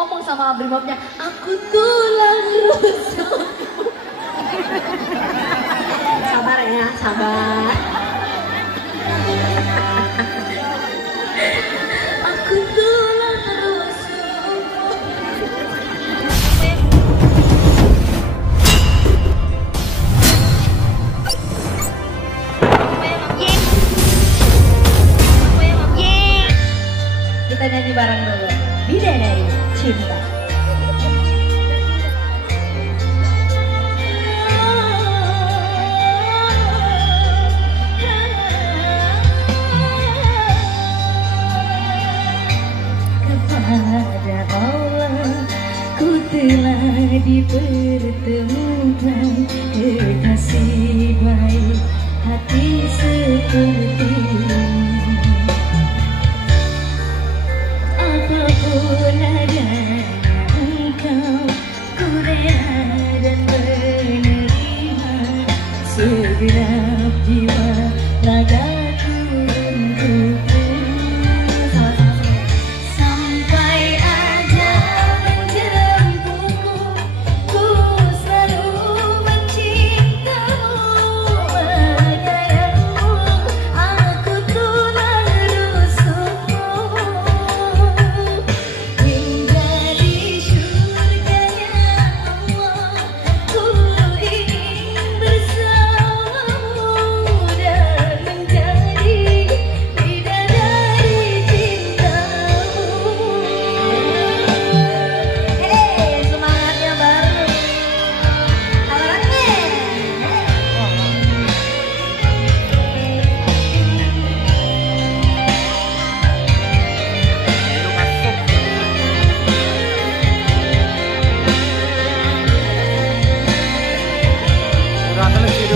ngomong sama brimobnya, aku tulang rusuk. Sabar ya, sabar. Aku tulang rusuk. Kita nyanyi bareng dulu. Bidadari Cinta. Kepada Allah ku telah dipertemukan kekasih baik hati sepertimu. Apapun adanya engkau, ku rela dan menerima segenap jiwa ragaku untukmu. Sampai ajal menjemputku, ku selalu mencintamu, menyayangimu. Aku tulang rusukmu. Hingga di surganya Allah, ku ingin bersamamu dan menjadi bidadari cintamu. Hei, semangatnya baru.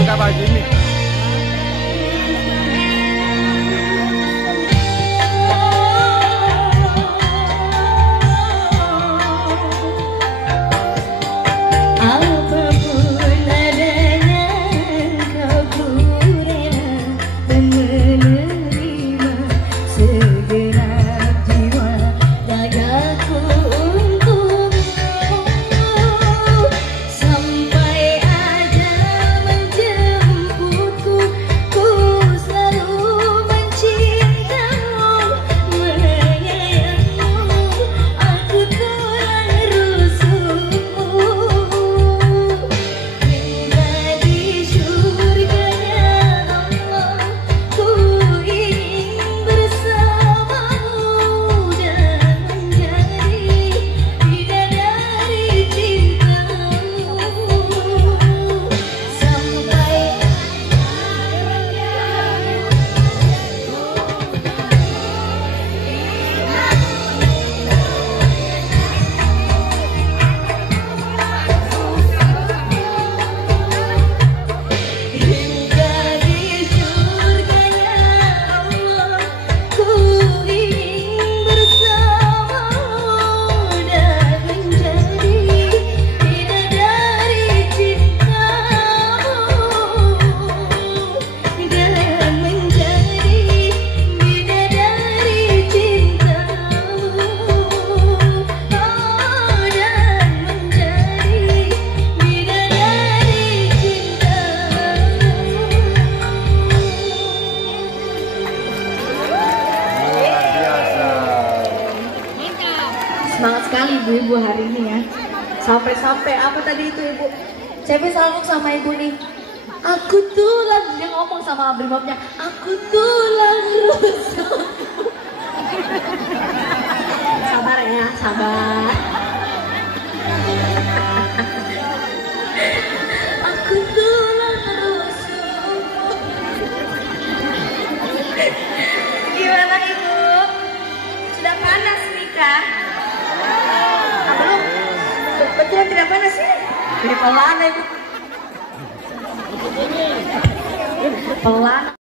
Tawarannya. Apapun adanya engkau, ku rela dan menerima segenap jiwa ragaku untukmu. Sampai ajal menjemputku, ku selalu mencintamu, menyayangimu. Aku tulang rusukmu. Hingga di surganya Allah, ku ingin bersamamu dan menjadi bidadari cintamu. Sampai hingga di surganya Allah, ku ingin bersamamu dan menjadi bidadari cintamu, dan menjadi bidadari cintamu, dan menjadi bidadari Semangat sekali ibu-ibu hari ini ya. Sampai-sampai apa tadi itu ibu? Saya selalu sama ibu nih. Aku tulang, dia ngomong sama brimobnya, aku tulang rusuk. Sabar ya, sabar. Aku tulang rusuk. Gimana ibu? Sudah panas nih kak? Belum? Betul tidak panas sih? Jadi pelan ibu. Pelan.